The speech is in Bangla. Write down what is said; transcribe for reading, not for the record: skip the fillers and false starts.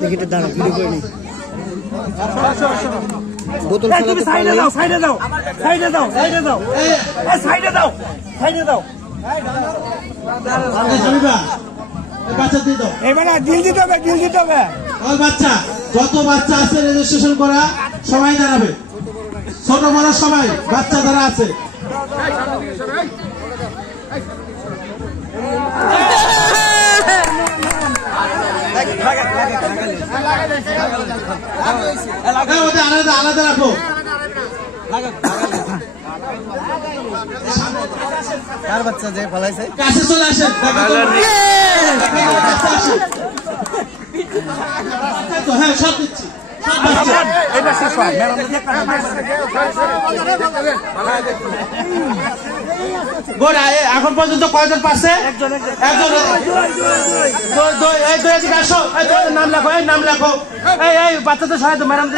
দেখি এটা দাঁড়া ভিডিও করে নি বোতল ফেলা তো সাইডে দাও সাইডে দাও সাইডে দাও সাইডে দাও সাইডে দাও সাইডে দাও বাচ্চা দিয়ে দাও এবারে দিল দিতে হবে বাচ্চা যত বাচ্চা আছে রেজিস্ট্রেশন করা সবাই দাঁড়াবে ছোট বড় সবাই বাচ্চা যারা আছে আলাদা আলাদা রাখো কার বাচ্চা যে ফলাইছে কাছে চলে আসেন হ্যাঁ সব দিচ্ছি এখন পর্যন্ত কয়জন পাচ্ছে একজন নাম লেখো নাম লেখো এই বাচ্চাদের সহায়তা ম্যাডাম